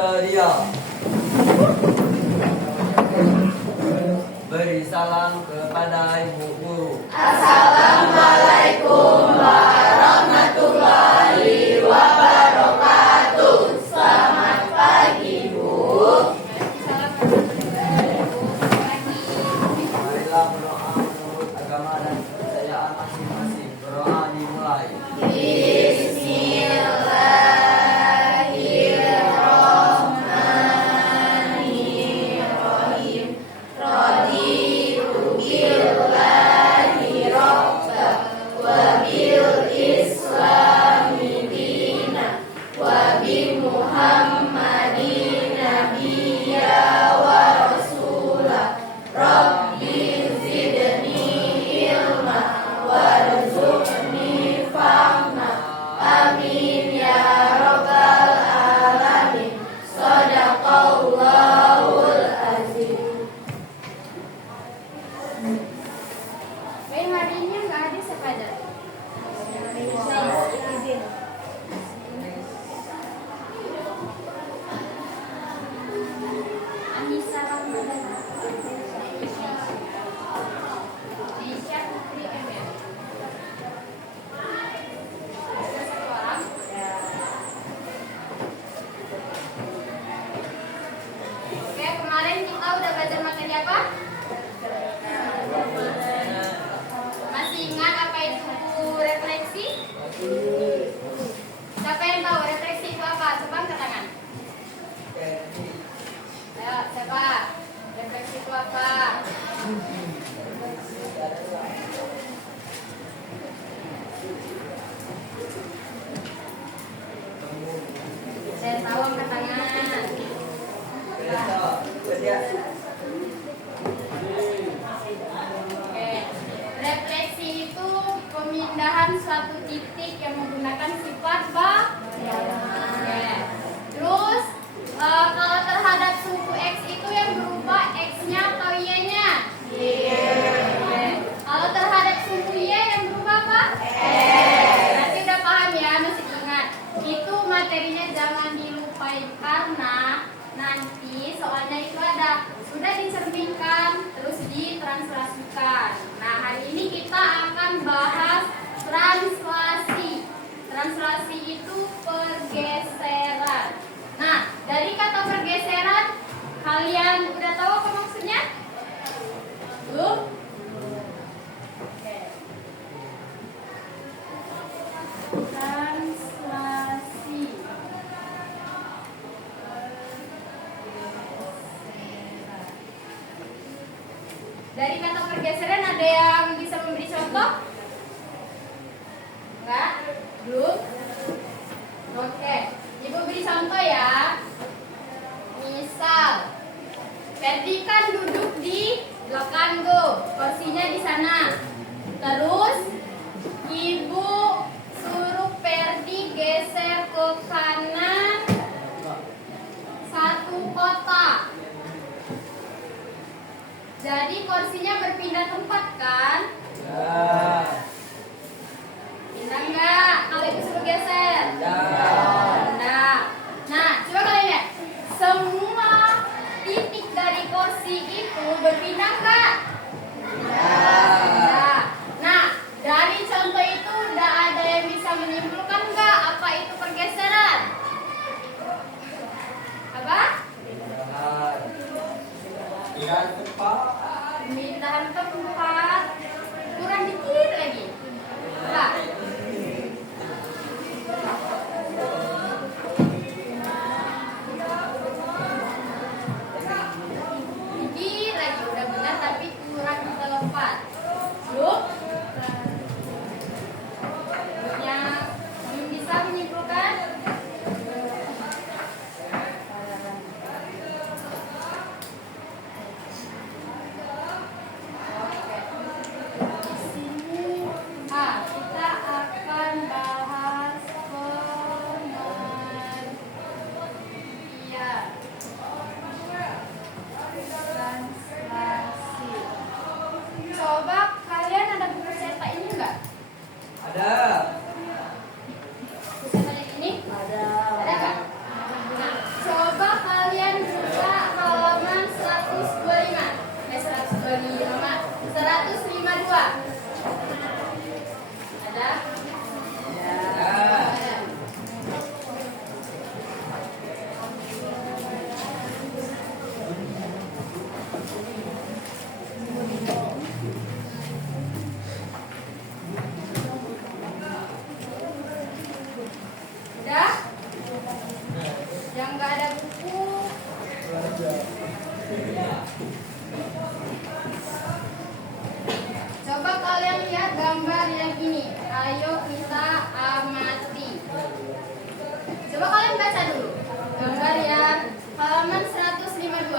bersedia. Beri salam kepada ibu guru. Assalamualaikum warahmatullahi wabarakatuh. Selamat pagi, Bu. Marilah berdoa menurut agama dan kepercayaan masing-masing. Berdoa dimulai. Bismillahirrahmanirrahim. Raditu billahi robba wa bil islami dina wa bi Muhammadin nabiyya wa rasulah. Rabbi zidni ilma warzuqni fahma. Amin ya rabbal alamin. Shadaqallahul azim. Baik, hari ini nggak ada sepeda. Izin. Anissa Ramadhani. Aisyah Putri Emel. Ada satu orang? Oke, kemarin kita udah belajar materi apa? Masih ingat apa itu refleksi? Siapa yang tahu refleksi itu apa? Coba angkat tangan. Ayo, siapa? Refleksi itu apa? Saya tahu, angkat tangan. Oke. Refleksi itu pemindahan suatu titik yang menggunakan sifat Oke. Terus kalau terhadap suku X itu yang berubah X-nya atau Y-nya? Oke. Kalau terhadap suku Y yang berubah apa? Berarti udah paham ya, masih ingat. Itu materinya jangan dilupain karena nanti soalnya itu ada sudah dicerminkan terus ditranslasikan. Nah, hari ini kita akan bahas translasi. Translasi itu pergeseran. Nah, dari kata pergeseran kalian udah tahu apa maksudnya? Belum? Oke. Translasi. Dari kata pergeseran ada yang bisa memberi contoh? Enggak? Belum? Oke, Ibu beri contoh ya. Misal, Ferdi kan duduk di belakang tuh, kursinya di sana. Terus Ibu suruh Ferdi geser ke kanan 1 kotak. Jadi kursinya berpindah tempat kan? Pindah enggak? Kalau Ibu suruh geser? Pindah. Nah, coba kalian lihat. Semua titik dari kursi itu berpindah enggak? Pindah. Nah, dari contoh itu udah ada yang bisa menyimpulkan enggak apa itu pergeseran? Apa? Pemindahan tempat. Kurang dikit lagi. Coba. Dikit lagi, udah benar tapi kurang tempat. Belum? Belum bisa menyimpulkan? Oke. Coba kalian lihat gambar yang ini. Ayo kita amati. Coba kalian baca dulu. Gambar yang halaman 152.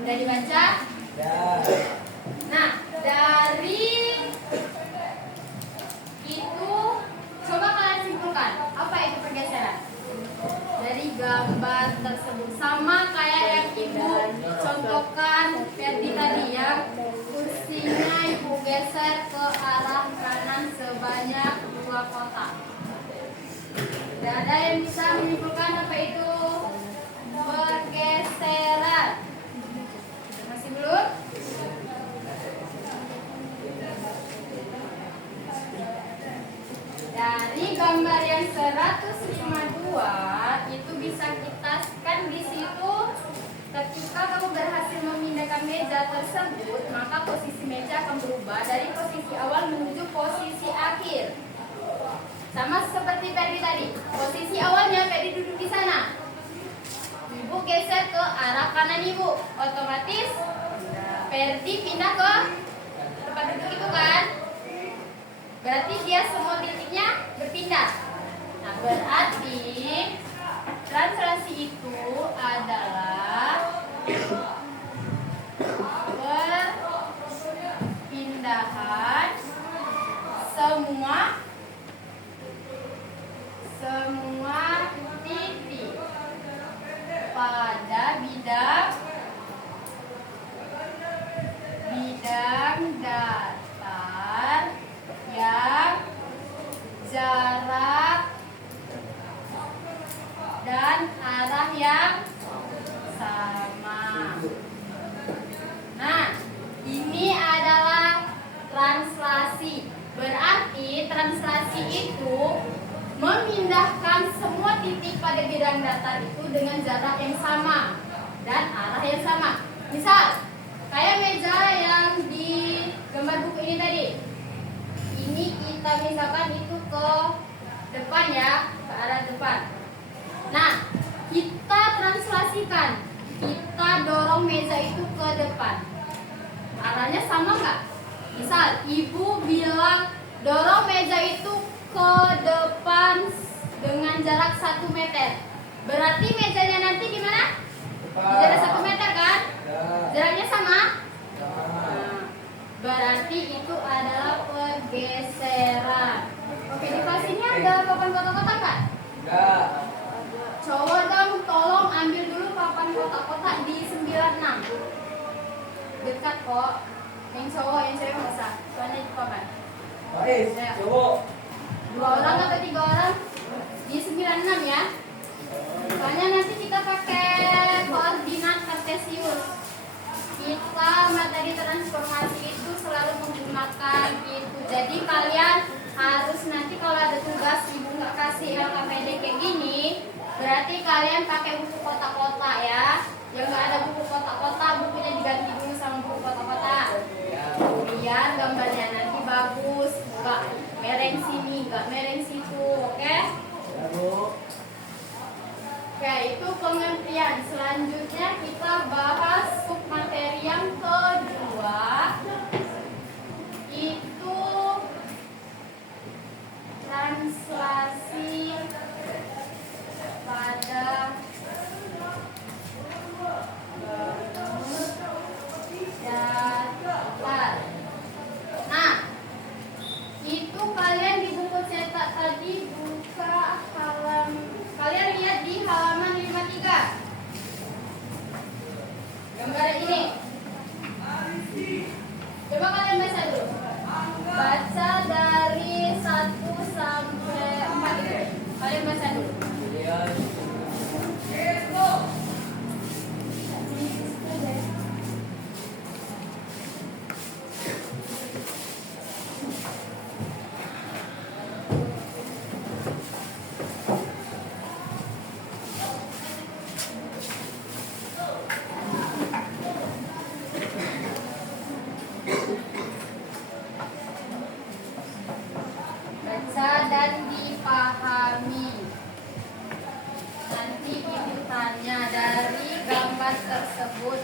Udah dibaca? Nah, dari itu coba kalian simpulkan apa itu pergeseran dari gambar tersebut, sama kayak yang ibu contohkan Ferdi tadi ya, kursinya ibu geser ke arah kanan sebanyak 2 kotak. Tidak ada yang bisa menyimpulkan apa itu pergeseran? Masih belum? Dari gambar yang 152 itu bisa kita kan di situ ketika kamu berhasil memindahkan meja tersebut, maka posisi meja akan berubah dari posisi awal menuju posisi akhir. Sama seperti Ferdi tadi. Posisi awalnya Ferdi duduk di sana. Ibu geser ke arah kanan ibu. Otomatis Ferdi pindah ke tempat duduk itu kan? Berarti dia semua titiknya berpindah. Nah, berarti translasi itu adalah perpindahan semua titik pada bidang datar yang jarak dan arah yang sama. Nah, ini adalah translasi. Berarti translasi itu memindahkan semua titik pada bidang datar itu dengan jarak yang sama dan arah yang sama. Misal, kayak meja yang di gambar buku ini tadi. Ini kita misalkan itu ke depan ya, ke arah depan. Nah, kita translasikan, kita dorong meja itu ke depan. Arahnya sama nggak? Misal, ibu bilang dorong meja itu ke depan dengan jarak 1 meter. Berarti mejanya nanti di mana? Di jarak 1 meter kan? Jaraknya sama? Nah, berarti itu adalah pergeseran. Oke, di kelas ini ada papan kotak-kotak kan? Enggak. Coba dong, tolong ambil dulu papan kotak-kotak di 96. Dekat kok. Yang cowok, yang cewek nggak usah. Soalnya di papan. Baik, cowok. 2 orang atau 3 orang di 96 ya. Soalnya nanti kita pakai koordinat kartesius. Kita materi transformasi itu selalu menggunakan itu. Jadi kalian harus nanti kalau ada tugas ibu nggak kasih LKPD kayak gini, berarti kalian pakai buku kotak-kotak ya. Yang nggak ada buku kotak-kotak, bukunya diganti dulu sama buku kotak-kotak. Biar gambarnya nanti bagus, nggak mereng sini, nggak mereng situ, oke? Oke, itu pengertian. Selanjutnya kita bahas submateri yang kedua. Itu translasi pada datar. Nah, itu kalian di buku cetak tadi buka halaman, kalian lihat di halaman 53. Gambar ini. Coba kalian baca dulu. Baca dari 1 sampai 4 itu. Kalian baca dulu. Baca dan dipahami. Nanti alasannya dari gambar tersebut.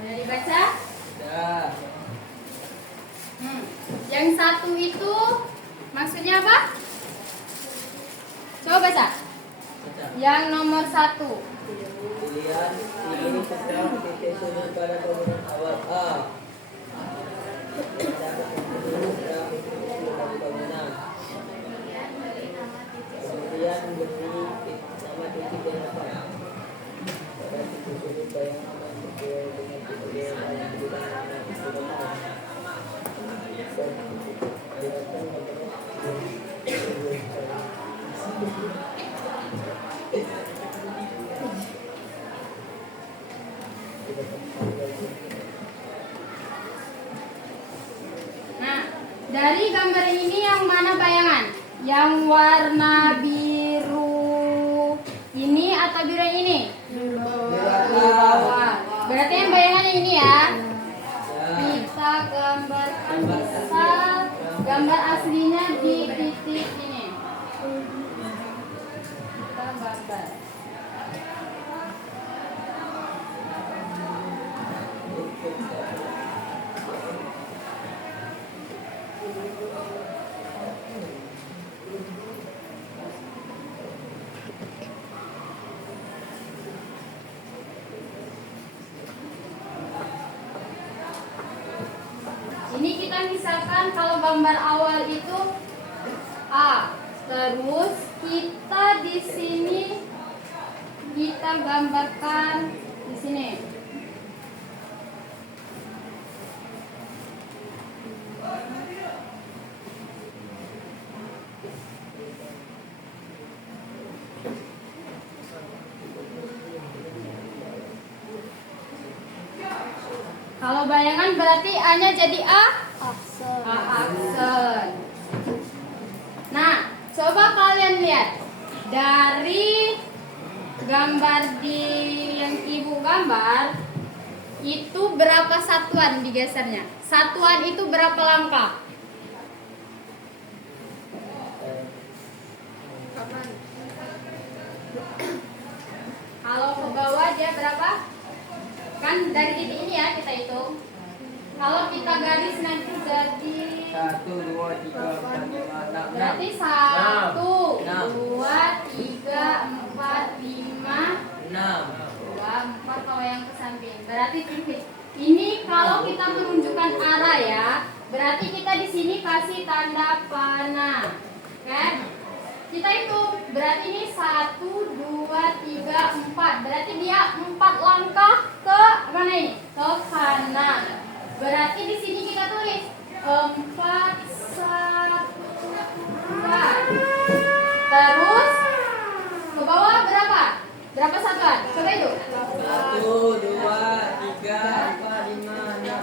Boleh dibaca? Ya. Yang satu itu maksudnya apa? Coba baca. Baca. Yang nomor 1. Pilihan ini tentang titik sudut pada bangunan awal A. Dapat memilih berapa titik sudut dari bangunan. Kemudian beri nama titik yang apa? Pada titik sudut bayangan yang sesuai dengan titik yang paling digunakan dan digunakan. Kelihatan Nah, dari gambar ini yang mana bayangan? Yang warna biru ini atau biru yang ini? Bawah. Berarti yang bayangannya ini ya. Kita gambarkan misal gambar aslinya di titik ini. Kita gambar. Ini kita misalkan kalau gambar awal itu A, terus kita di sini kita gambarkan di sini. Kalau bayangan berarti A-nya jadi A? Aksen. A aksen. Nah, coba kalian lihat dari gambar di yang ibu gambar itu berapa satuan digesernya? Satuan itu berapa langkah? Kalau ke bawah dia berapa? Kan dari titik ini ya kita hitung. Kalau kita garis nanti jadi 1, 2, 3, 4, 5, 6. berarti 1, 2, 3, 4, 5, 6. 2, 4 kalau yang ke samping. Berarti titik. Ini kalau kita menunjukkan arah ya, berarti kita di sini kasih tanda panah. Kan? Kita hitung, berarti ini 1, 2, 3, 4. Berarti dia 4 langkah ke mana ini? Ke kanan. Berarti di sini kita tulis 4, 1, 2. Terus ke bawah berapa? Berapa satuan? Coba itu. 1, 2, 3, 4, 5, 6.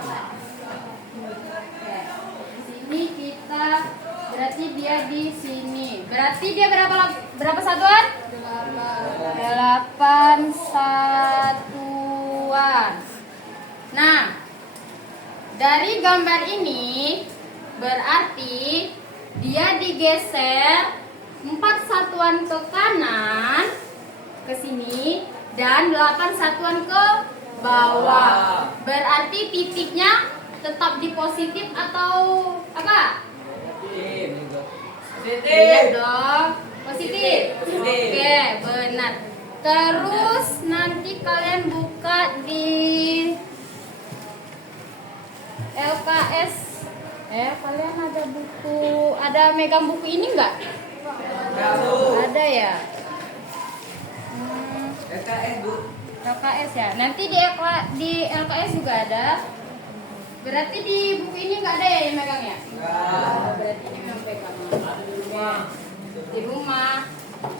Oke. Di sini kita berarti dia di sini. Berarti dia berapa satuan? 8 satuan. Nah, dari gambar ini berarti dia digeser 4 satuan ke kanan ke sini dan 8 satuan ke bawah. Berarti titiknya tetap di positif atau apa? Iya dong, positif. Oke, benar. Terus nanti kalian buka di LKS. Kalian ada buku, ada megang buku ini enggak? Ada ya. LKS, Bu. LKS ya. Nanti di LKS juga ada. Berarti di buku ini nggak ada ya yang megang ya? Enggak. Berarti ini memang pegang. Ada di rumah. Di rumah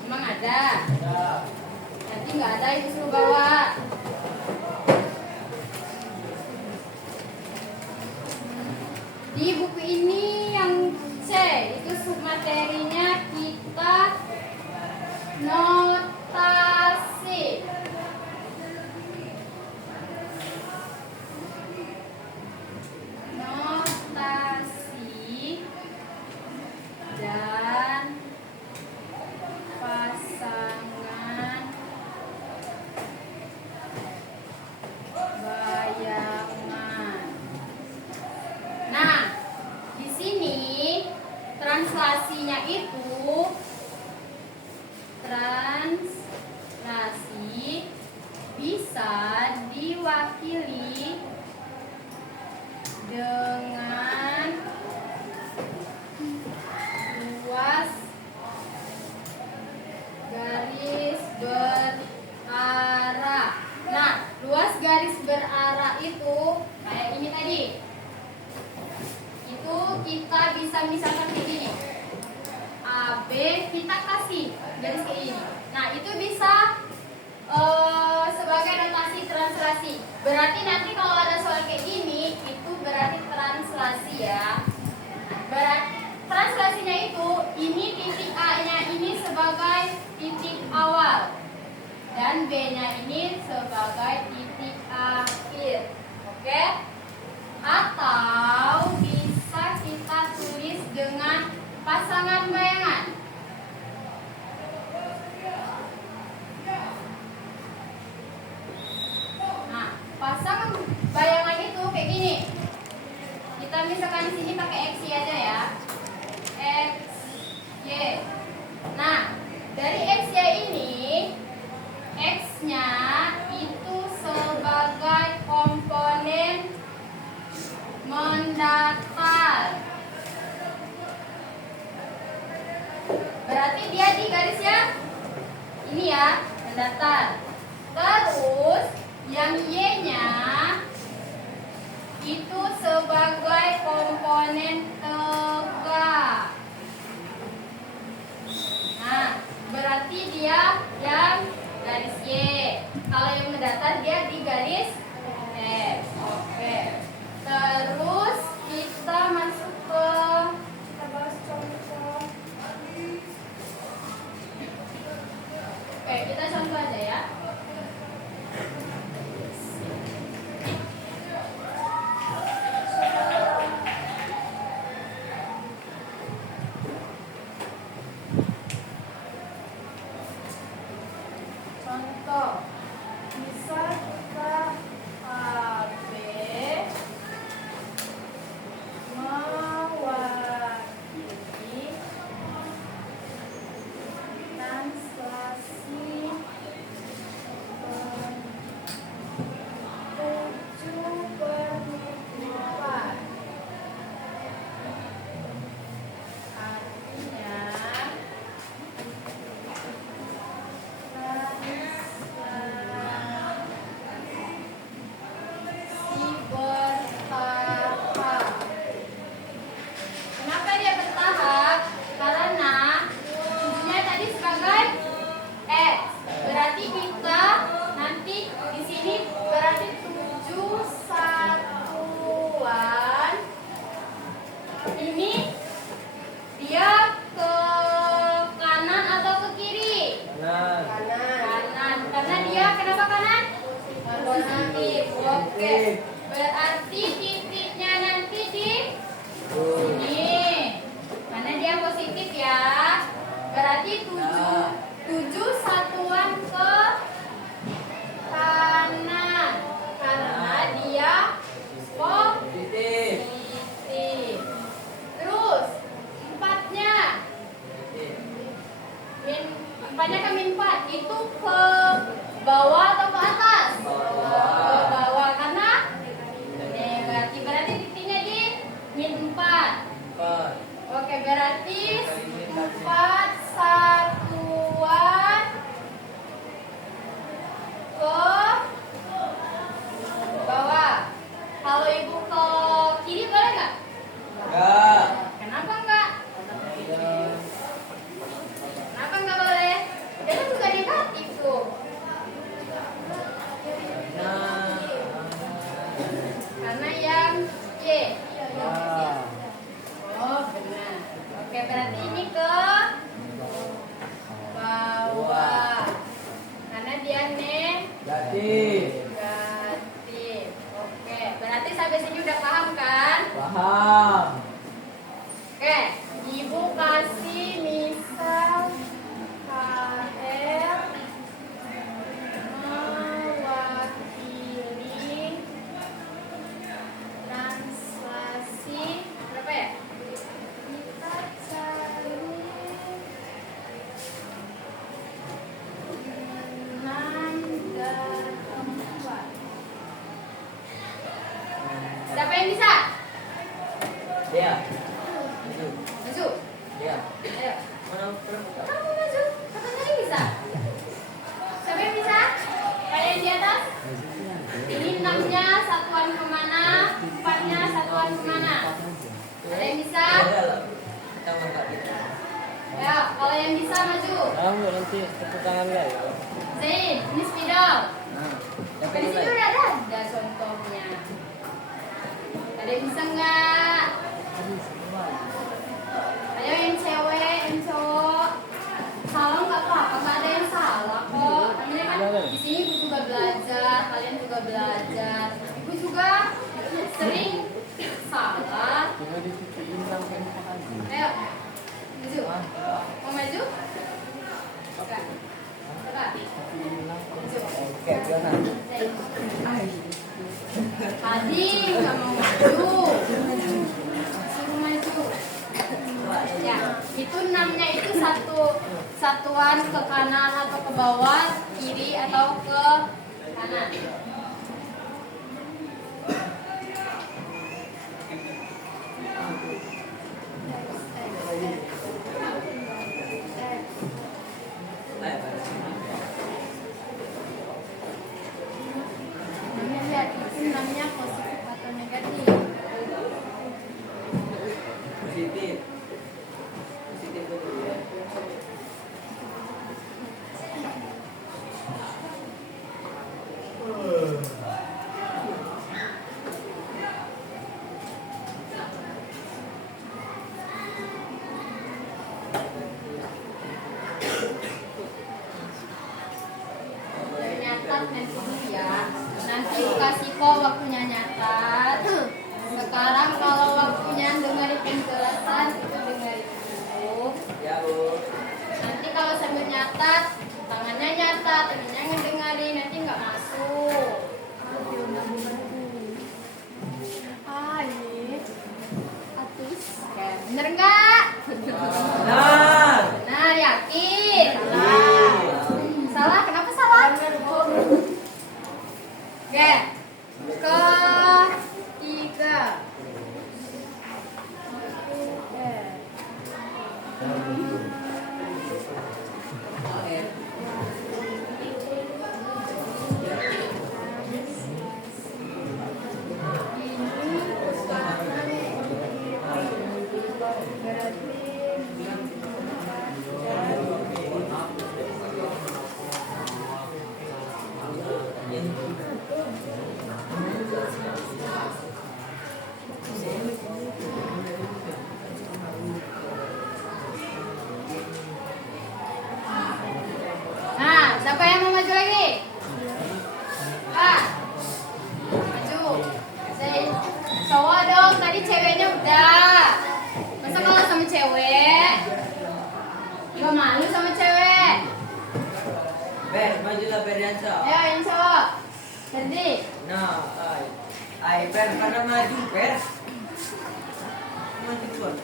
emang ada. Ada. Nanti nggak ada itu suruh bawa. Di buku ini yang C itu submaterinya kita notasi. Notasi dan pasangan bayangan. Nah, di sini translasinya itu translasi bisa diwakili dengan luas garis berarah. Nah, luas garis berarah itu kayak ini tadi. Itu kita bisa misalkan kayak gini. AB kita kasih garis kayak ini. Nah, itu bisa sebagai notasi translasi. Berarti nanti kalau ada soal kayak gini, itu berarti translasi ya. Berarti translasinya itu ini titik A-nya ini sebagai titik awal dan B-nya ini sebagai titik akhir. Oke? Atau bisa kita tulis dengan pasangan bayangan. Nah, pasangan bayangan itu kayak gini. Kita misalkan di sini pakai X aja ya. X, Y. Nah, dari X, Y ini X-nya itu sebagai komponen mendatar. Berarti dia di garisnya ini ya, mendatar. Terus yang Y-nya itu sebagai komponen tegak. Nah, berarti dia yang garis Y. Kalau yang mendatar dia di garis X. Oke. Terus kita masuk ke kita bahas contoh. Oke, kita contoh aja ya. Contoh, bisa kita AB mewakili translasi 7/4. Artinya bertahap. Kenapa dia bertahap? Karena tujuhnya tadi sebagai X. Berarti kita nanti di sini berarti 7 satuan. Ini dia ke kanan atau ke kiri? Kanan. Kanan. Karena dia kenapa kanan? Positif. Oke. Berarti titiknya nanti di sini. Karena dia positif ya. Berarti 7 satuan ke kanan. Karena dia Titik. positif. Terus 4-nya. Empatnya ke min 4 itu ke bawah atau ke atas? Bawah. Ke bawah karena negatif. Oh, benar. Oke, berarti ini ke bawah. Karena dia negatif. Oke, berarti sampai sini udah paham kan? Paham. Oke, Ibu kasih misal KL mewakili translasi berapa ya? Kita cari 6 dan 4. Siapa yang bisa? Dia. Maju. Maju. Dia. Ayo. Mana? Kamu maju. Katanya bisa. Siapa yang bisa? Kalian di atas? Ini 6-nya satuan kemana? 4-nya satuan kemana? Ada yang bisa? Kita angkat kita. Ya, kalau yang bisa maju. Kamu nanti tepuk tangan guys. Zain, ini spidol. Nah, Di sini udah ada contohnya. Ada yang bisa nggak? Ayo yang cewek, yang cowok. Salah nggak apa-apa, nggak ada yang salah kok. Namanya kan di sini ibu juga belajar, kalian juga belajar. Ibu juga sering salah. Cuma dititiin sampai pagi. Ayo, maju. Mau maju? Oke. Coba. Maju. Oke, Fiona. Tadi nggak mau maju. Suruh maju. Ya, itu 6-nya itu satuan ke kanan atau ke bawah, kiri atau ke kanan. Lihat, itu 6-nya positif atau negatif. Positif. Positif betul ya. Nyatat nanti dulu ya. Nanti kasih kok waktunya nyatat. Sekarang kalau waktunya dengerin penjelasan itu dengerin dulu. Ya, Bu. Nanti kalau sambil nyatat, tangannya nyatat, temennya ngedengerin, nanti nggak masuk. Ah, ini. Atus. Oke, bener nggak? Benar. Nah, yakin? Salah, kenapa salah? Oke, ketiga. Nah, siapa yang mau maju lagi? Ah, maju. Saya cowok dong, tadi ceweknya udah. Masa kalau sama cewek? Gak malu sama cewek. Ber, majulah Beriansa. Ayo yang cowok. Ferdi. Nah, Ber, karena maju, Ber. Maju tuan.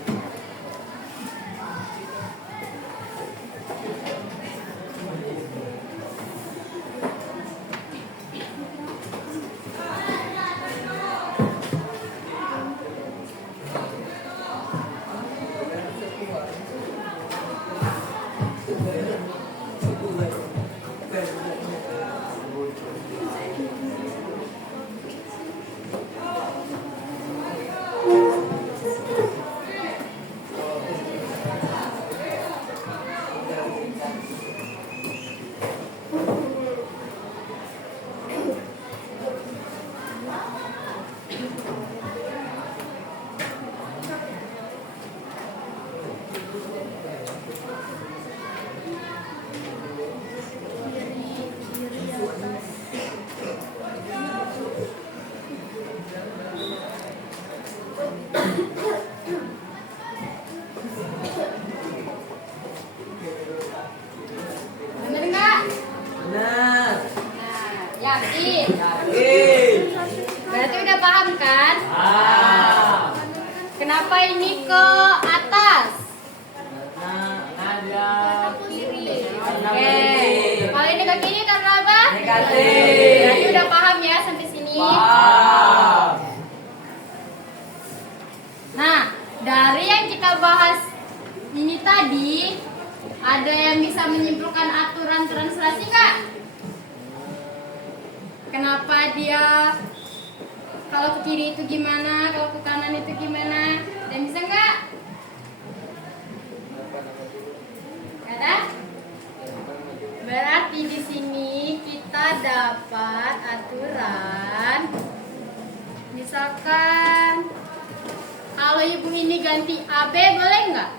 ini ke atas. Oke. Kalau ini ke kiri karena apa? Negatif. Berarti udah paham ya sampai sini? Nah, dari yang kita bahas ini tadi, ada yang bisa menyimpulkan aturan translasi nggak? Kenapa dia kalau ke kiri itu gimana, kalau ke kanan itu gimana? Dan bisa nggak? Ada? Berarti di sini kita dapat aturan. Misalkan kalau ibu ini ganti AB boleh nggak?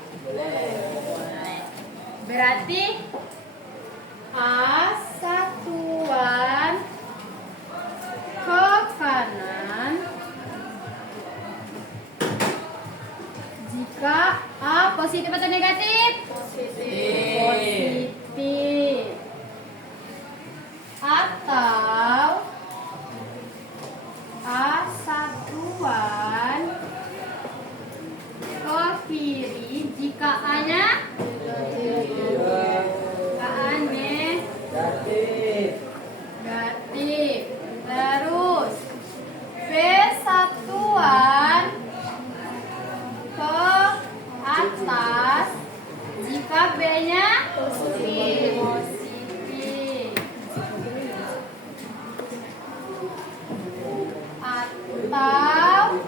Berarti A satuan ke kanan jika A positif atau negatif? Positif. Atau A satuan ke kiri jika A-nya negatif. Terus B satuan ke atas jika B-nya positif. Atau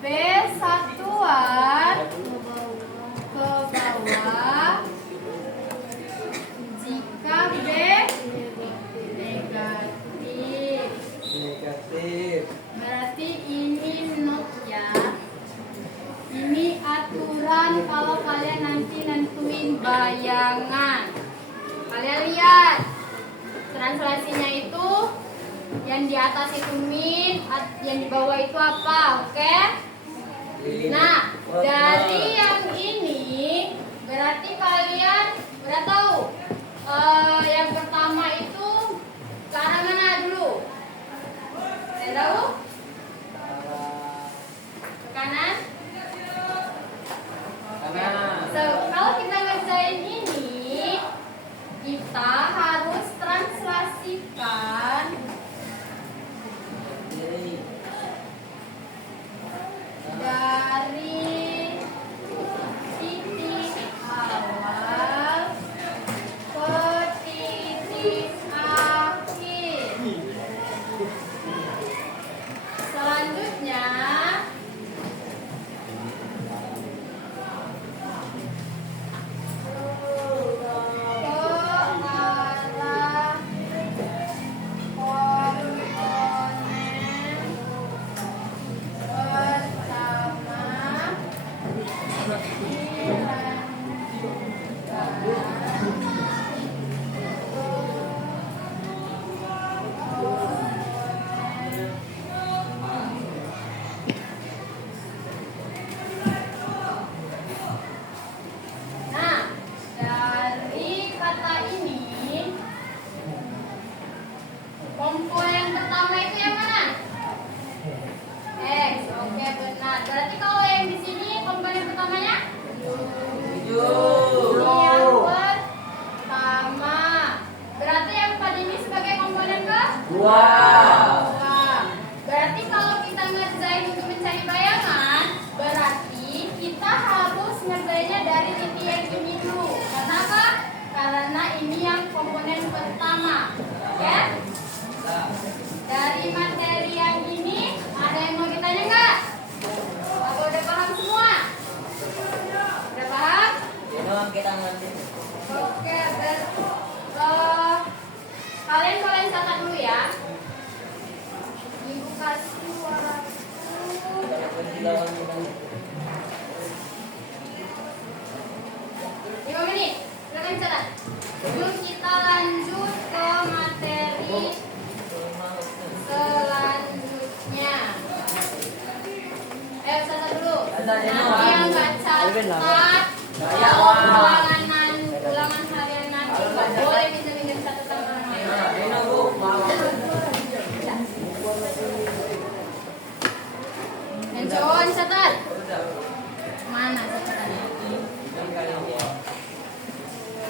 B satuan ke bawah jika B negatif. Berarti ini note ya. Ini aturan kalau kalian nanti nentuin bayangan. Kalian lihat translasinya itu yang di atas itu min, yang di bawah itu apa? Oke? Nah, dari yang ini berarti kalian udah tahu yang pertama itu ke arah mana dulu? Kalian tahu? Ke kanan? Kalau kita ngerjain ini, kita harus translasikan dari titik awal ke titik akhir. Selanjutnya komponen pertama itu yang mana? X. Oke, benar. Berarti kalau yang di sini komponen pertamanya? 7. Ini yang pertama. Berarti yang pada ini sebagai komponen ke? 2. Berarti kalau kita ngerjain untuk mencari bayangan, berarti kita harus ngerjainnya dari titik yang ini dulu. Karena apa? Karena ini yang komponen pertama. Ya? Dari materi yang ini ada yang mau ditanya nggak? Apa udah paham semua? Udah paham? Kita ngerti. Oke, kalian catat dulu ya. Ibu kasih waktu 5 menit. Silakan catat. Yuk kita lanjut ke materi selanjutnya. Catat dulu. Nanti yang nggak catat, ulangan harian nanti nggak boleh minjem catatan orang lain. Dan cowok catat. Mana catatannya?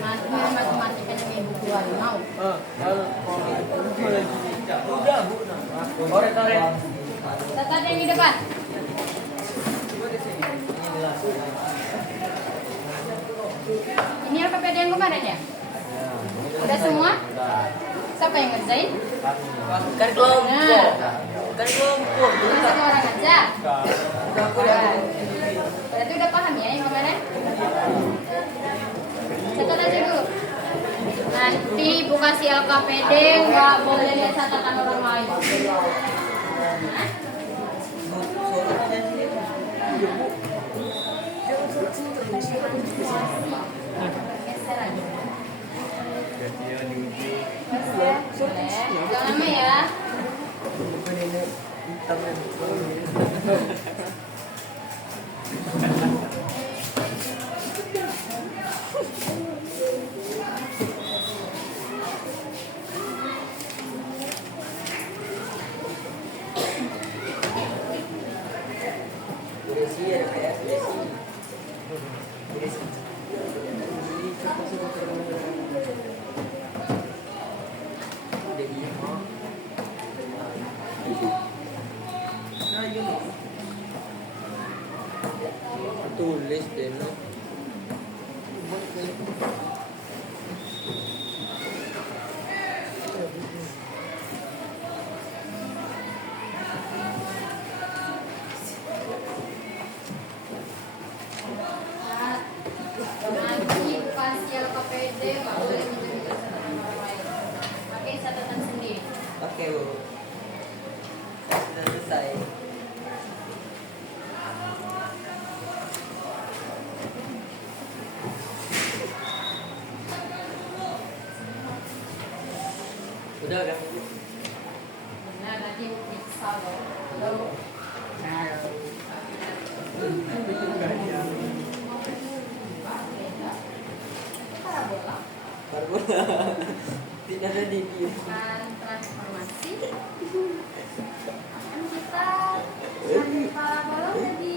Matematika yang bukuan mau. Catat yang di depan. Ini LKPD yang kemarin ya? Udah semua? Siapa yang ngerjain? Kan kelompok. Kan kelompok. Masa semua orang aja? Berarti udah paham ya yang kemarin? Catat aja dulu. Nanti Bu kasih LKPD nggak boleh lihat catatan orang lain. Hah? Geser aja. Boleh. Jangan lama ya. Tulis deh no. Nanti kasih LKPD nggak boleh minta catatan orang lain. Pakai catatan sendiri. Oke Bu. Saya sudah selesai. Udah kan? Nah, nanti bisa loh. Parabola. Tidak ada di dia. Kan transformasi. Kan kita nanti parabola udah di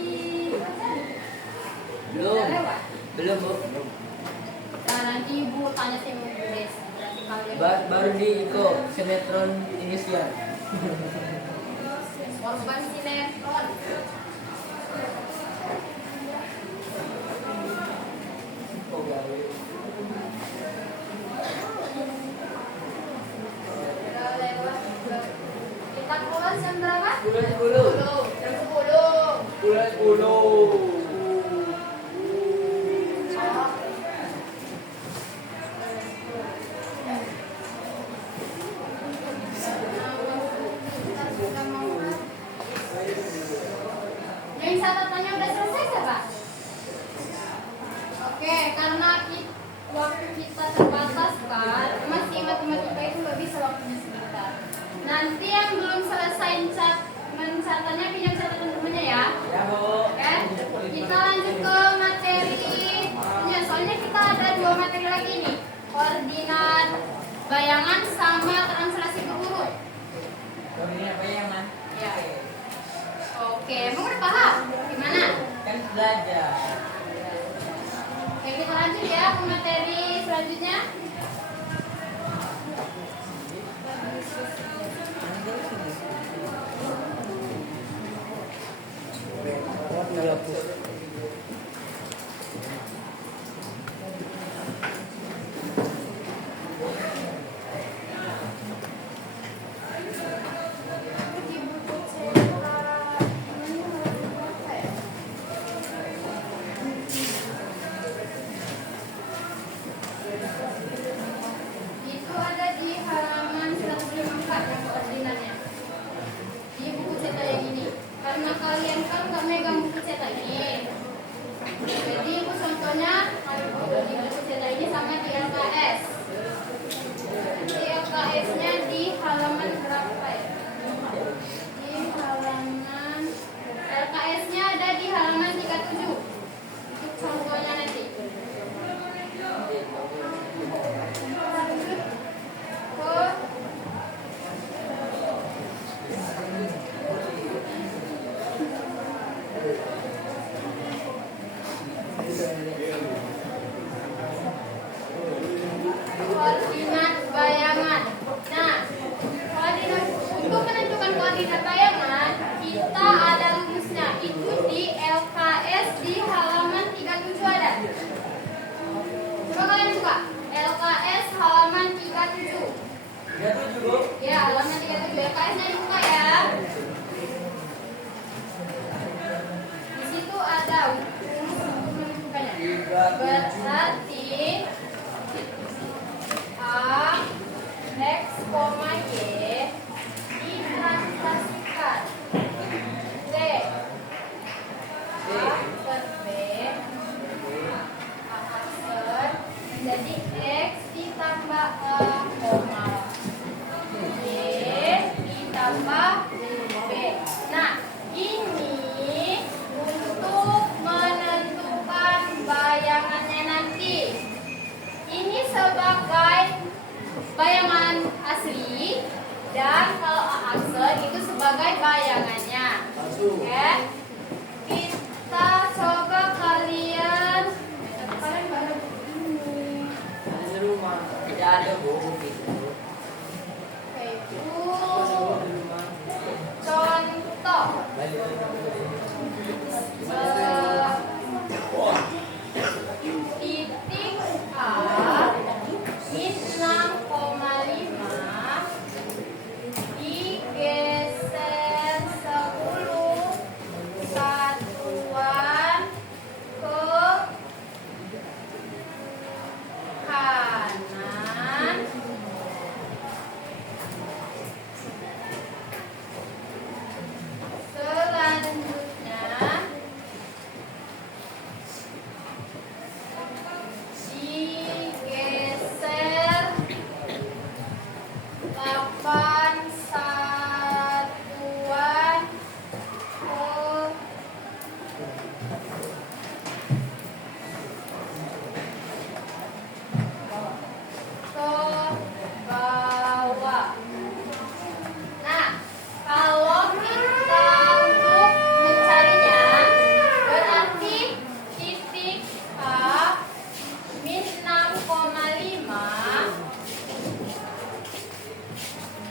Belum. udah lewat. Belum Bu. Nah, nanti Ibu tanya sama Bu Des. Berarti kalian Baru di itu sinetron inisial. korban sinetron. Udah lewat. Kita keluar jam berapa? Bulan 10. Jam 10. Bulan 10. Yang catatannya udah selesai siapa? Oke, karena waktu kita terbatas kan, masih matematika itu nggak bisa waktunya sebentar. Nanti yang belum selesai mencatatnya pinjam catatan temennya ya. Ya Bu. Oke, kita lanjut ke materi. Ya, soalnya kita ada 2 materi lagi nih, koordinat bayangan sama translasi ke huruf. Koordinat bayangan. Ya. Oke, emang udah paham? Gimana? Kan belajar. Oke, kita lanjut ya ke materi selanjutnya. Itu ada di halaman 154 yang koordinatnya. Di buku cetak yang ini. Karena kalian kan nggak megang buku cetak ini. Jadi itu contohnya di buku cetak ini sama di LKS. Di LKS-nya di halaman berapa ya? Di halaman LKS-nya ada di halaman 37. Itu contohnya nanti. Ya, halaman 37 LKS-nya dibuka ya. Di situ ada rumus untuk menentukannya. Berarti A X, Y ditranslasikan D A per B A aksen menjadi X ditambah A koma Y ditambah B. Nah, ini untuk menentukan bayangannya nanti. Ini sebagai bayangan asli dan kalau A aksen itu sebagai bayangannya. Oke. Kita coba kalian baru ini. Di rumah tidak ada buku gitu. Itu contoh. Titik A min 6,5 digeser 10 satuan ke kanan. Selanjutnya digeser 8 satuan ke bawah. Nah, kalau kita untuk mencarinya, berarti titik A min 6,5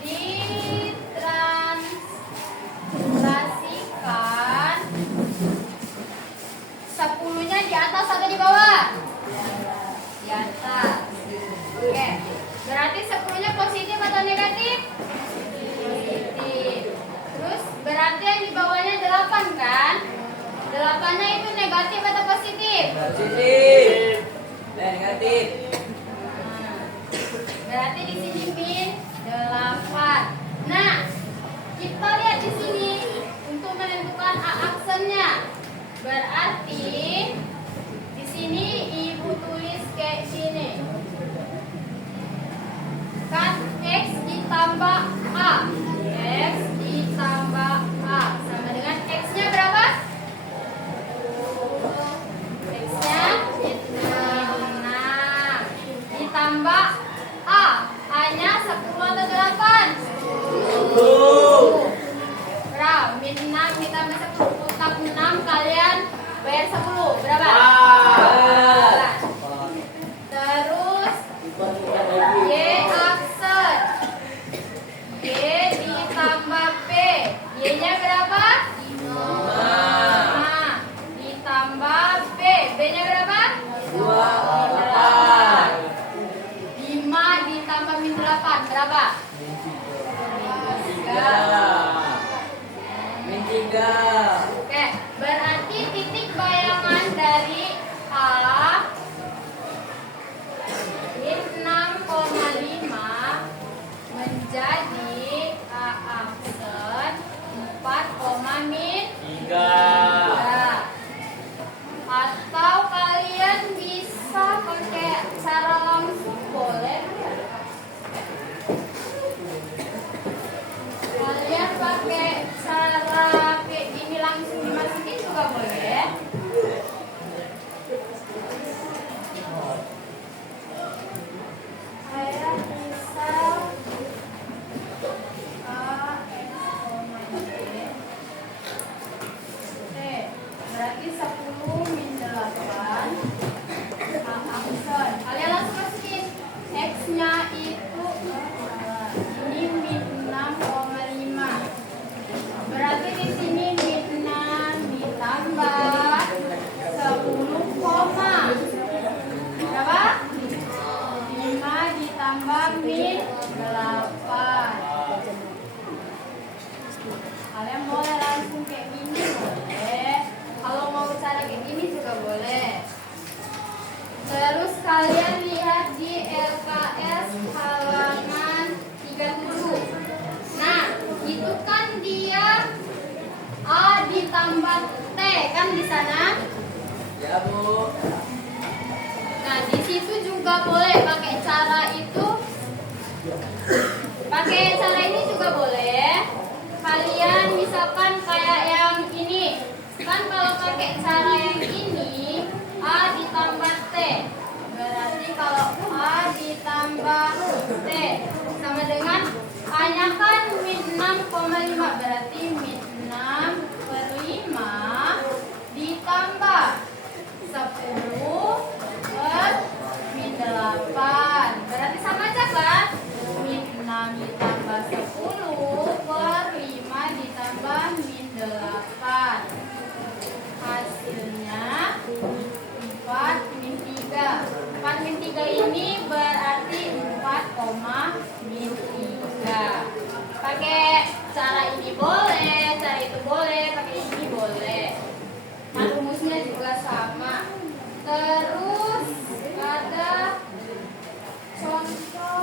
ditranslasikan 10-nya di atas atau di bawah? Di atas. Oke. Berarti 10-nya positif atau negatif? Positif. Terus berarti yang di bawahnya 8 kan? 8-nya itu negatif atau positif? Positif. Negatif. Berarti di sini min 8. Nah, kita lihat di sini untuk menentukan A aksennya. Berarti di sini ibu tulis kayak gini. Kan X ditambah A. X ditambah A sama dengan X-nya berapa? X-nya 6 ditambah A. A-nya 10 atau 8? 10. Berapa? Min 6 ditambah 10. Utang 6 kalian bayar 10. Berapa? 14. Terus Y aksen. Y ditambah P. Y-nya berapa? 5. Ditambah B. B-nya berapa? 2. 5 ditambah min 8. Berapa? Min 3. Oke, berarti titik bayangan dari ditambah T kan di sana. Ya, Bu. Nah, di situ juga boleh pakai cara itu. Pakai cara ini juga boleh. Kalian misalkan kayak yang ini. Kan kalau pakai cara yang ini A ditambah T. Berarti kalau A ditambah T sama dengan A-nya kan min 6,5. Berarti min 6/5 ditambah 10 per min 8. Berarti sama aja kan? Min 6 ditambah 10 per 5 ditambah min 8. Hasilnya 4 min 3. 4 min 3 ini berarti 4, min 3. Pakai cara ini boleh, cara itu boleh, pakai ini boleh. Nah, rumusnya juga sama. Terus ada contoh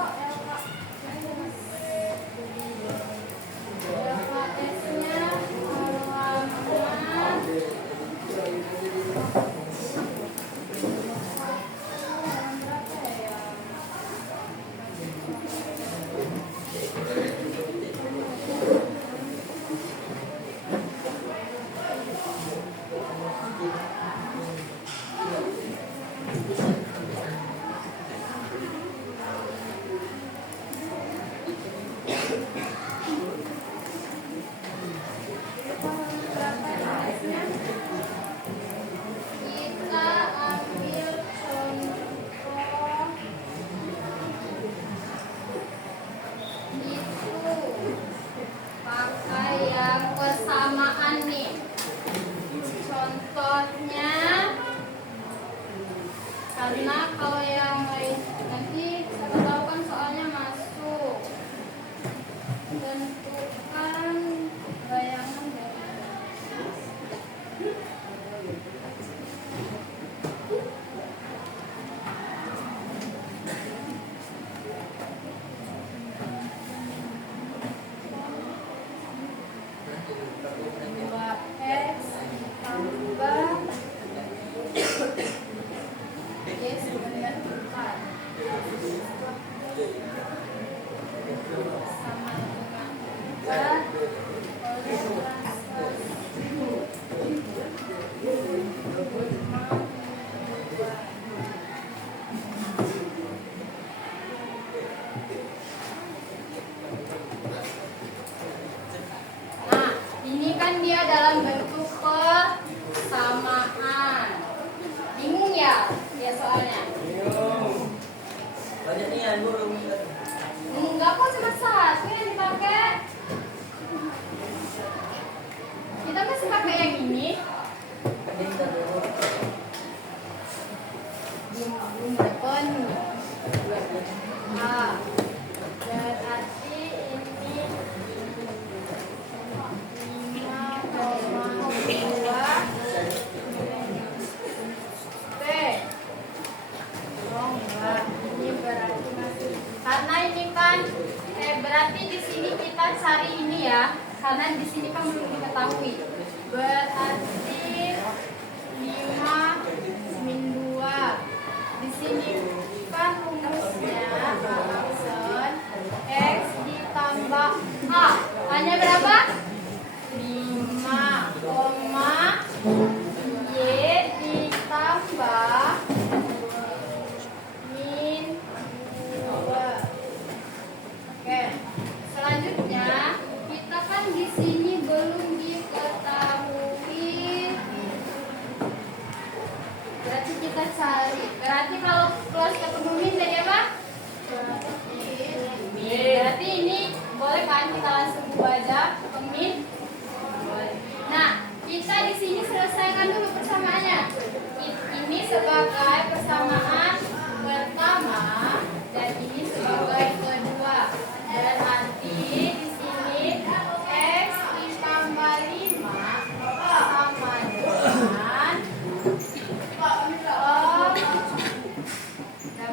LKS-nya halaman kita ambil contoh itu pakai yang persamaan nih. Contohnya karena kalau yang lain nanti siapa tahu kan soalnya masuk. Tentukan bayangan dari dua X tambah Y sebanyak 4 sama dengan 4 oleh transfer 5/2. Nah, ini kan dia dalam bentuk persamaan. Bingung ya? Ya soalnya. Banyak nih ya, Bu. Enggak kok, cuma satu yang dipakai. Kita masih pakai yang ini. Belum penuh. Ah, berarti ini 5,2 T. Oh enggak, ini berarti masih karena ini kan berarti di sini kita cari ini ya, karena di sini kan belum diketahui. Berarti 5 min 2. Di sini kan rumusnya Thomson X ditambah A. A-nya berapa? 5, Y ditambah min 2. Oke. Selanjutnya kita kan di sini belum diketahui. Berarti kita cari. Berarti kalau plus ketemu min jadi apa? Berarti ini boleh kan kita langsung ubah aja ke min. Nah, kita di sini selesaikan dulu persamaannya. Ini sebagai persamaan pertama dan ini sebagai kedua. Berarti di sini X ditambah 5 sama dengan berapa? 4.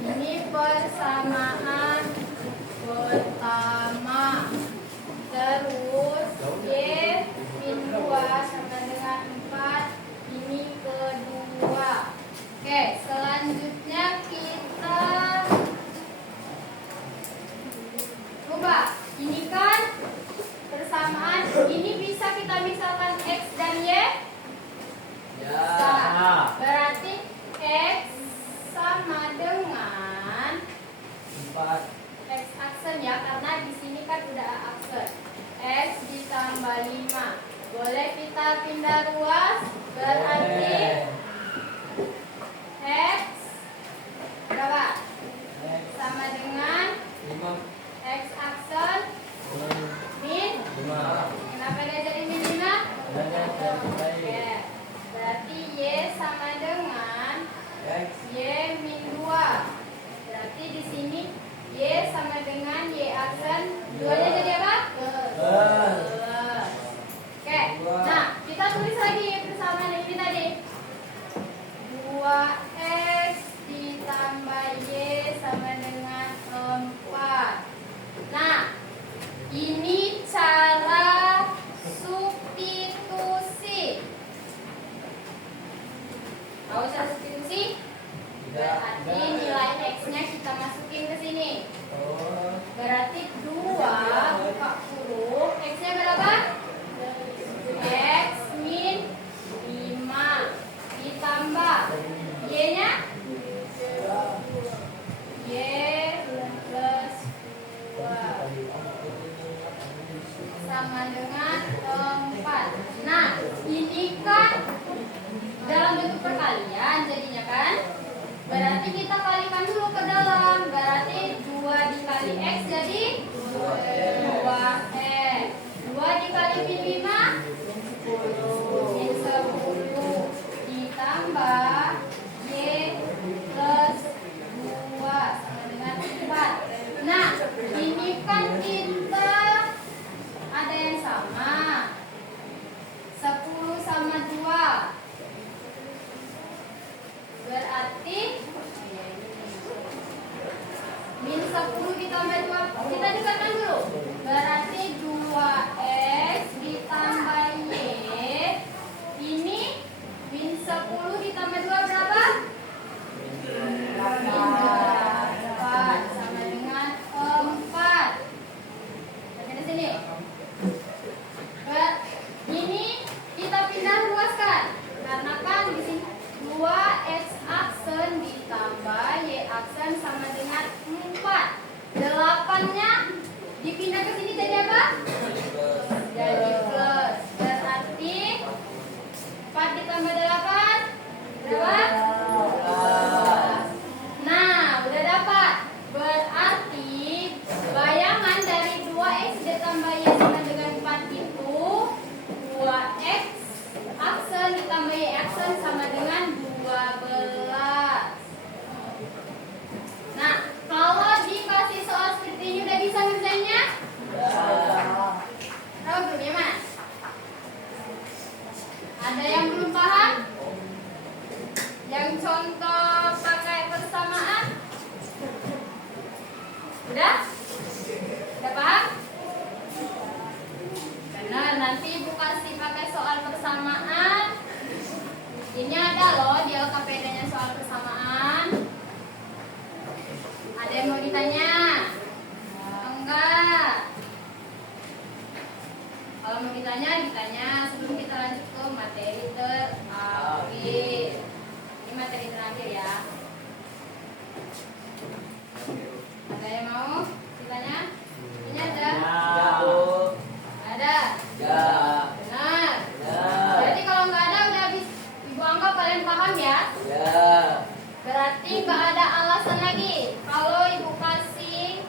Ini persamaan pertama. Oke, selanjutnya kita coba. Ini kan persamaan. Ini bisa kita misalkan X dan Y. Bisa. Berarti X sama dengan 4. X aksen ya, karena di sini kan udah aksen. X ditambah 5. Boleh kita pindah ruas. Berarti X berapa? Sama dengan 5. X aksen min. 5. Kenapa dia jadi min 5? Oke. Berarti Y sama dengan X. Y min 2. Berarti di sini Y sama dengan Y aksen 2-nya jadi apa? Oke. Nah, kita tulis lagi persamaan ini tadi. 2X ditambah Y sama dengan 4. Nah, ini cara substitusi. Tahu cara substitusi? Berarti nilai X-nya kita masukin ke sini. Berarti 2 buka huruf. X-nya berapa? X min 5 ditambah Y-nya Y plus 2 sama dengan 4. Nah, ini kan dalam bentuk perkalian jadinya kan? Berarti kita kalikan dulu ke dalam. Berarti 2 dikali X jadi 2X. 2 dikali min 5 min 10 ditambah Y plus 2 sama dengan 4. Nah, ini kan kita ada yang sama. 10 sama 2. Berarti min 10 ditambah 2. Kita juga kan dulu. Berarti 2X ditambah Y. Ini min 10 ditambah 2 berapa? 8 sama dengan 4. Sampai di sini. Ini kita pindah ruaskan. Karena kan di sini 2X aksen ditambah Y aksen sama dengan 4. 8-nya dipindah ke sini jadi apa? Jadi plus. Berarti 4 ditambah 8 berapa? 12. Nah, udah dapat. Berarti bayangan dari 2X ditambah Y sama dengan 4 itu 2X aksen ditambah Y aksen sama dengan 12. Nah, kalau dikasih soal seperti ini udah bisa ngerjainnya? Tahu belum ya, Mas? Ada yang belum paham? Yang contoh pakai persamaan? Udah? Udah paham? Benar, nanti Ibu kasih pakai soal persamaan. Ini ada loh di LKPD-nya soal persamaan. Ada yang mau ditanya? Enggak. Kalau mau ditanya sebelum kita lanjut ke materi terakhir. Ini materi terakhir ya. Ada yang mau ditanya? Ini ada? Ada? Benar. Berarti kalau nggak ada udah habis. Ibu anggap kalian paham ya? Berarti nggak ada alasan lagi. Kalau Ibu kasih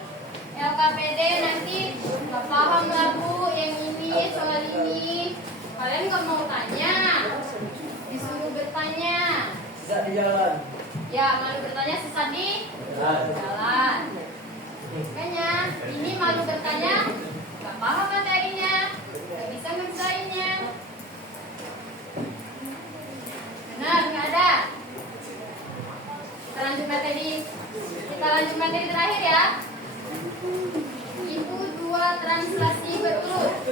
LKPD nanti nggak paham lah Bu yang ini soal ini, kalian nggak mau tanya, disuruh bertanya. Sesat di jalan. Ya, malu bertanya sesat di jalan. Makanya ini malu bertanya, nggak paham materinya, nggak bisa ngerjainnya. Benar, nggak ada. Kita lanjut materi terakhir ya. Ibu 2 translasi berurut.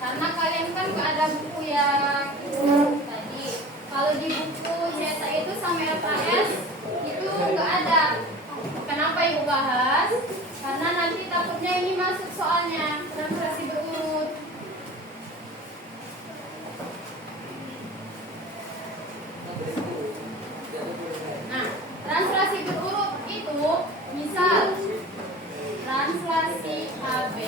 Karena kalian kan nggak ada buku yang Ibu bahas? Karena nanti takutnya ini masuk soalnya translasi berurut. Nah, translasi berurut itu misal translasi AB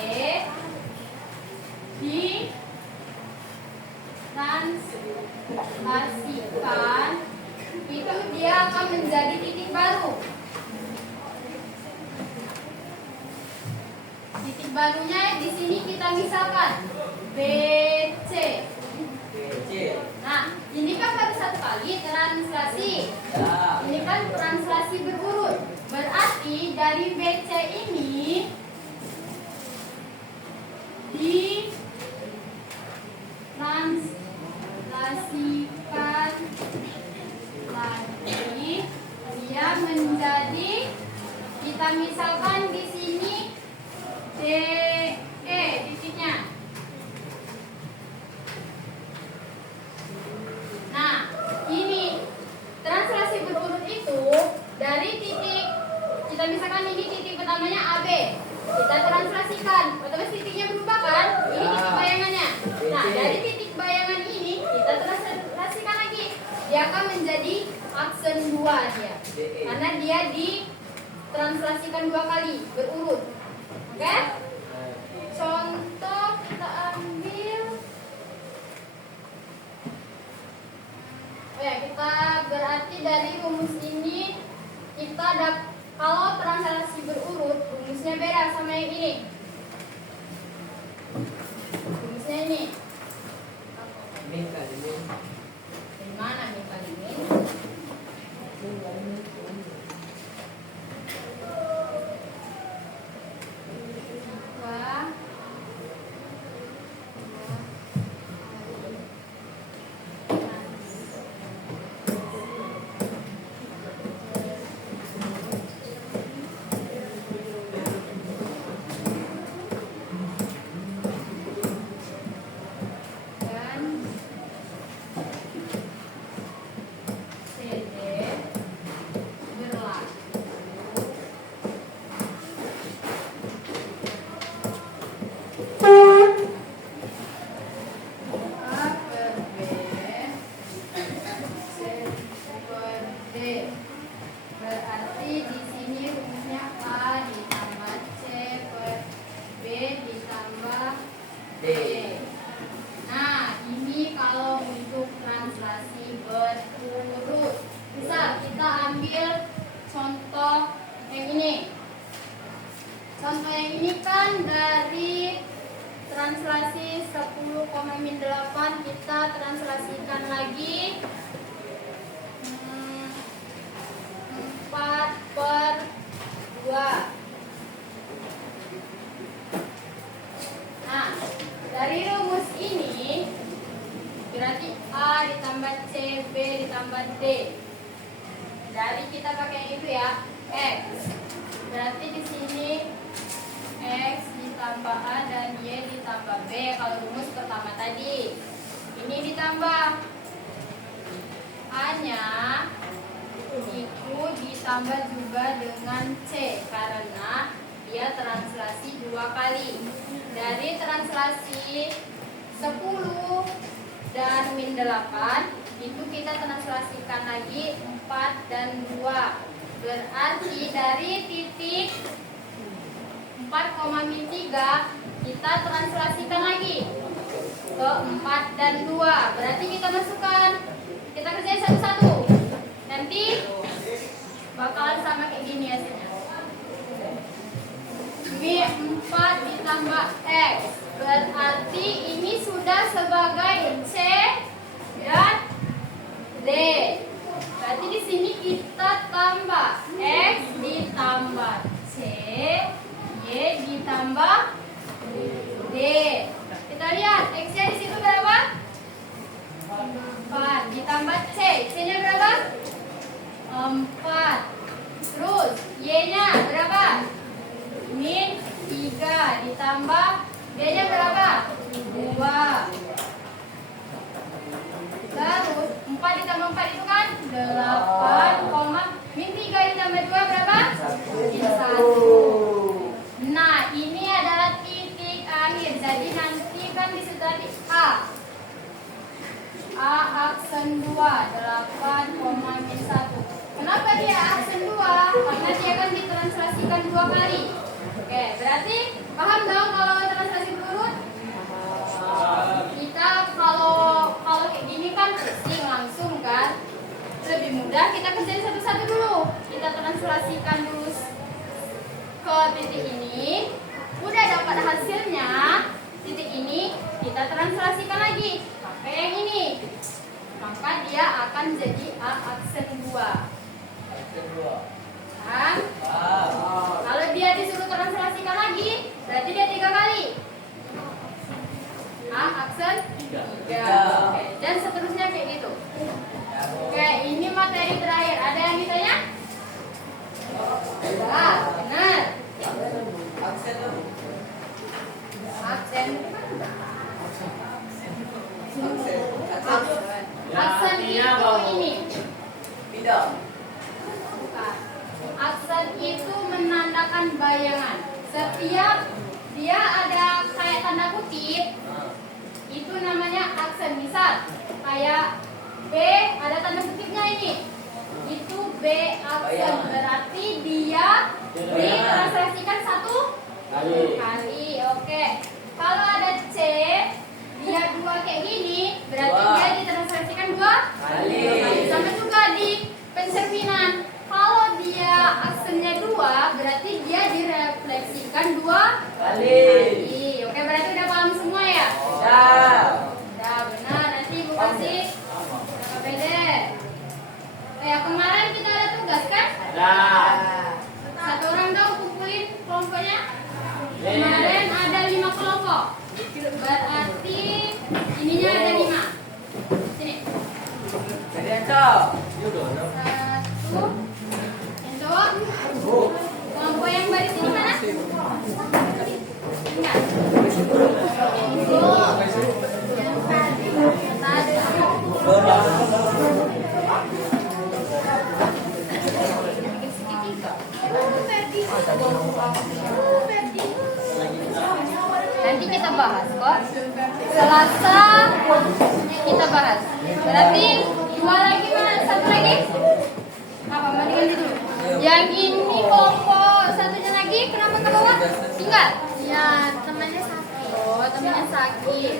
ditranslasikan itu dia akan menjadi titik baru. Titik barunya di sini kita misalkan BC. Nah, ini kan baru satu kali translasi. Ini kan translasi berurut. Berarti dari BC ini ditranslasikan lagi, dia menjadi, kita misalkan di sini DE titiknya. Nah, ini translasi berurut itu dari titik, kita misalkan ini titik pertamanya AB, kita translasikan, otomatis titiknya berubah kan? Ini titik bayangannya. Nah, dari titik bayangan ini kita translasikan lagi, dia akan menjadi aksen 2 dia, karena dia ditranslasikan 2 kali berurut. Oke? Contoh kita ambil, kita berarti dari rumus ini kita kalau translasi berurut rumusnya beda sama yang ini. Rumusnya ini. Min kali min. Dari mana min kali min? Wah. Berarti di sini rumusnya A ditambah C per B ditambah D. Nah, ini kalau untuk translasi berurut. Misal kita ambil contoh yang ini. Contoh yang ini kan dari translasi 10,8 kita translasikan lagi 4/2. Nah, dari rumus ini berarti A ditambah C, B ditambah D. Dari kita pakai yang itu ya, X. Berarti di sini X ditambah A dan Y ditambah B kalau rumus pertama tadi. Ini ditambah A-nya itu ditambah juga dengan C karena dia translasi 2 kali. Dari translasi 10 dan min 8 itu kita translasikan lagi 4 dan 2. Berarti dari titik 4,3 kita translasikan lagi ke 4 dan 2. Berarti kita masukkan, kita kerjain satu-satu. Nanti bakalan sama kayak gini hasilnya. B4 ditambah X. Berarti ini sudah sebagai C dan D. Berarti di sini kita tambah X ditambah C, Y ditambah D. Kita lihat X-nya di situ berapa? 4 ditambah C. C-nya berapa? 4. Terus Y-nya berapa? Min 3 ditambah D-nya berapa? 2. Terus 4 ditambah 4 itu kan 8, min 3 ditambah 2 berapa? 1. Nah, ini adalah titik akhir. Jadi nanti kan di situ tadi A. A aksen 2, 8,-1. Kenapa dia aksen 2? Karena dia kan ditranslasikan 2 kali. Oke, berarti paham dong kalau translasi berurut? Kita kalau kayak gini kan pusing langsung kan. Lebih mudah kita kerjain satu-satu dulu. Kita translasikan dulu ke titik ini. Udah dapat hasilnya, titik ini kita translasikan lagi pakai yang ini. Maka dia akan jadi A aksen 2. Kan? Kalau dia disuruh translasikan lagi, berarti dia 3 kali. A aksen 3. Oke, dan seterusnya kayak gitu. Oke, ini materi terakhir. Ada yang ditanya? Benar. Aksen. Aksen itu ini. Bukan. Aksen itu menandakan bayangan. Setiap dia ada kayak tanda kutip, itu namanya aksen. Misal kayak B ada tanda kutipnya ini. Itu B aksen, berarti dia ditranslasikan 1 kali. Oke. Kalau ada C dia 2 kayak gini, berarti dia ditranslasikan 2 kali. Sama juga di pencerminan. Kalau dia aksennya 2, berarti dia direfleksikan 2 kali. Oke, berarti udah paham semua ya? Udah benar. Nanti Ibu kasih KPD. Ya, kemarin kita ada tugas kan? Satu orang dong kumpulin kelompoknya. Kemarin ada 5 kelompok. Berarti ininya ada 5. Sini. Satu. Itu. Kelompok yang baris ini mana? Enggak. Nanti kita bahas kok. Selasa kita bahas. Berarti 2 lagi mana? 1 lagi? Apa? Mau diganti dulu. Yang ini kelompok satunya lagi kenapa ke bawah? Tinggal? Ya, temannya sakit. Oh, temannya sakit.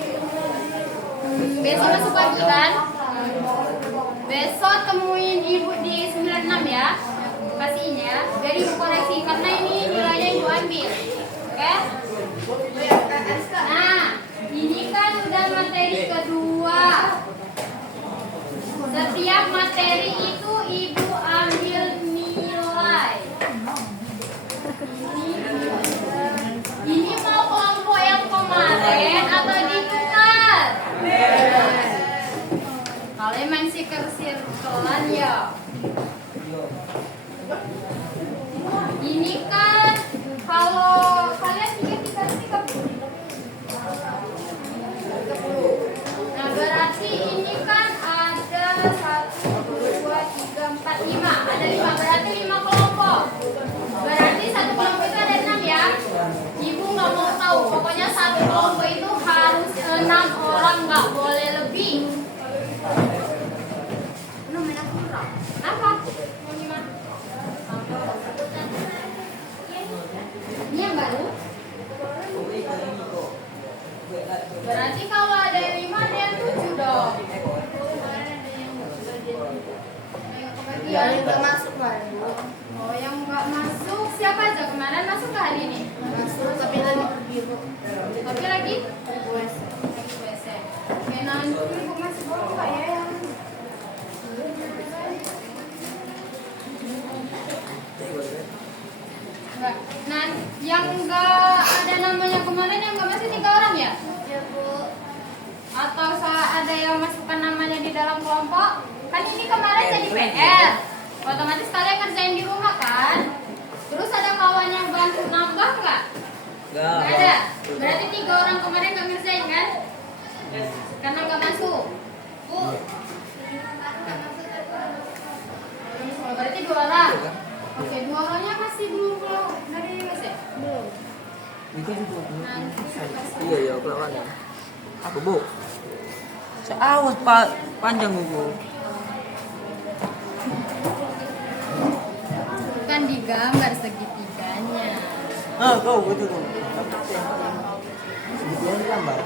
Besok masuk pagi kan? Besok temuin ibu di 96 ya. Kasihin ya. Biar ibu koreksi karena ini nilainya ibu ambil. Oke? Nah, ini kan udah materi kedua. Setiap materi itu ibu ambil nilai. Ini mau kelompok yang kemarin atau ditukar? Kalau emang sirkelan ya. Ini kan kalau kalian 3 Nah, berarti ini kan ada 1, 2, 3, 4, 5. Ada 5, berarti 5 kelompok. Berarti satu kelompok itu ada 6 ya. Ibu nggak mau tahu, pokoknya satu kelompok itu harus 6 orang, nggak boleh lebih. Apa? Mau gimana? Ini yang baru. Berarti kalau ada yang 5 ada yang 7 dong. Yang nggak masuk baru. Oh, yang nggak masuk siapa aja kemarin masuk ke hari ini? Masuk tapi lagi pergi bu. Tapi lagi? WC. Lagi WC. Oke, nanti ibu masih bawa nggak ya yang? Enggak. Nah, yang nggak ada namanya kemarin yang nggak masuk 3 orang ya? Ya bu. Atau ada yang masukkan namanya di dalam kelompok? Kan ini kemarin jadi PR. Otomatis kalian kerjain di rumah kan? Terus ada kawan yang bantu nambah nggak? Nggak ada. Berarti 3 orang kemarin nggak ngerjain kan? Karena nggak masuk. Bu. Berarti 2 orang. Oke, dua orangnya masih belum pulang dari US ya? Belum. Itu juga. Nanti kasih. Iya iya kelawan. Aku bu. Seawas pak panjang bu. Kan digambar segitiganya. Ah kau betul. Segituan gambar.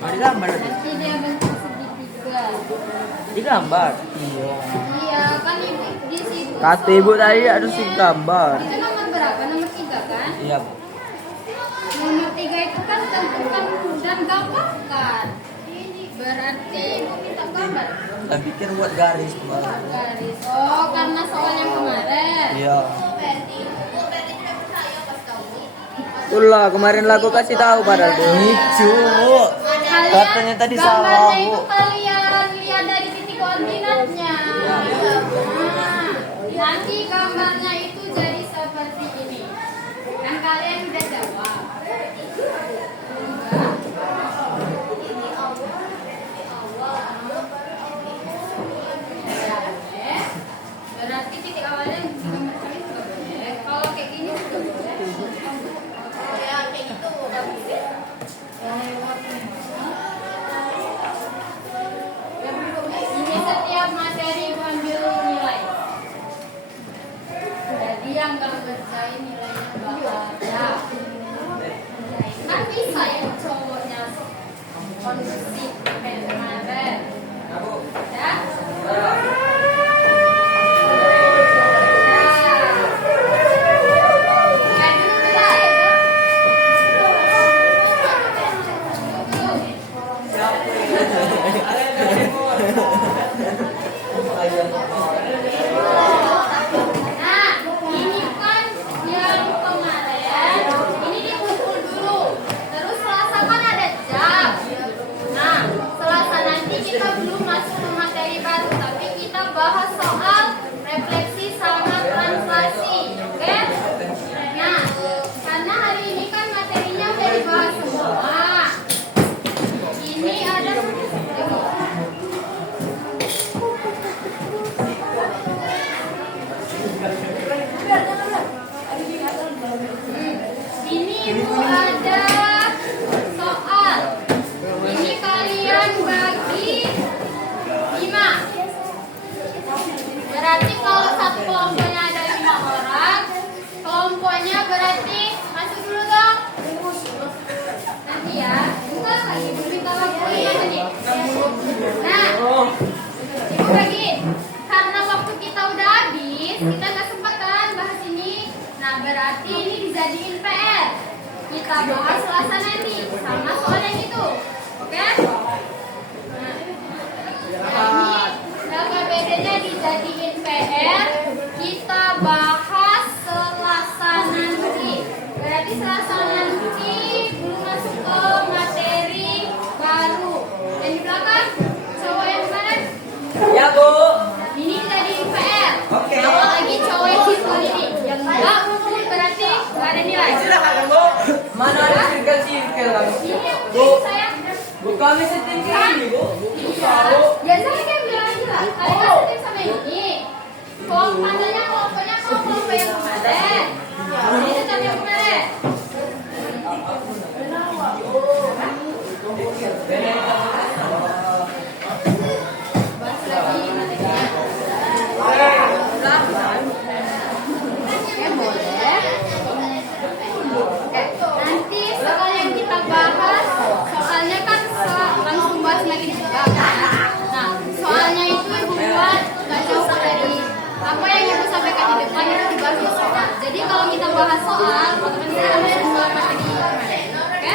Mari gambar. Nanti dia bentuk segitiga. Digambar. Iya. Iya, kan di situ. Kata ibu tadi ada si gambar. Itu nomor berapa? Nomor 3 kan? Iya bu. Nomor 3 itu kan tentukan dan gambarkan. Berarti ibu minta gambar. Saya pikir buat garis kemarin. Garis. Oh, karena soal yang kemarin. Iya. Itulah kemarin lah aku kasih tahu padahal bu. Nicu. Katanya tadi salah, Gambarnya Bu. itu kalian lihat dari titik koordinatnya. Nah, nanti gambarnya itu jadi seperti ini. Kan kalian udah jawab. Berarti titik awalnya gambar kalian juga boleh. Kalau kayak gini juga boleh. Ya kayak gitu. Ini setiap materi ambil nilai. Jadi yang nggak ngerjain nilainya bakal ada. Kan bisa yang cowoknya kondusif kayak kemarin. Ya? Nah, ini kan yang kemarin, ini dikumpul dulu. Terus Selasa kan ada jam. Nah, Selasa nanti kita belum masuk ke materi baru, tapi kita bahas soal refleksi sama translasi. Oke? Nah, karena hari ini kan materinya udah dibahas semua. Ini ada ini ibu ada soal. Ini kalian bagi 5. Berarti kalau satu kelompoknya ada 5 orang, kelompoknya berarti masuk dulu dong. Nanti ya, bukan lagi minta waktu ya nih. Nah, ibu bagi. Karena waktu kita udah habis, kita nggak sempat kan bahas ini. Nah, berarti ini dijadiin PR. Kita bahas Selasa nanti sama soal yang itu. Oke? Nah, ini LKPD-nya dijadiin PR. Kita bahas Selasa nanti. Berarti Selasa nanti belum masuk ke materi baru. Yang di belakang, cowok yang kemarin. Ya bu. Ini tadi PR. Oke. Kalau lagi cowok yang situ ini, yang enggak berarti nggak ada nilai. Silakan bu. Mana ada sirkel lagi? Ini Bu. saya. Bu kami setting ini bu. Iya. Biasanya kan bilang lah. Kalian kasih sama ini. Kelompoknya kelompok yang kemarin. Ini tetap yang kemarin. Bahas lagi materinya. Boleh. Nanti soal yang kita bahas, soalnya kan langsung bahas lagi juga kan. Nah, soalnya itu ibu buat nggak jauh dari apa yang ibu sampaikan di depan itu dibahas di soal. Jadi kalau kita bahas soal, otomatis kita langsung soal lagi. Oke?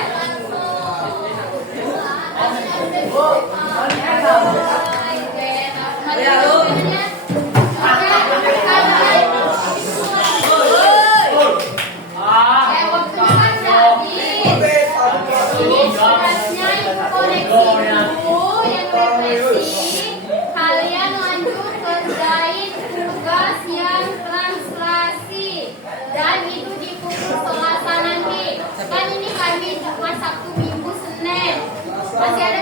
Ini suratnya ibu koreksi dulu yang refleksi. Kalian lanjut kerjain tugas yang translasi. Dan itu dipukul Selasa nanti. Kan ini kami Jumat, Sabtu, Minggu, Senin. Masih ada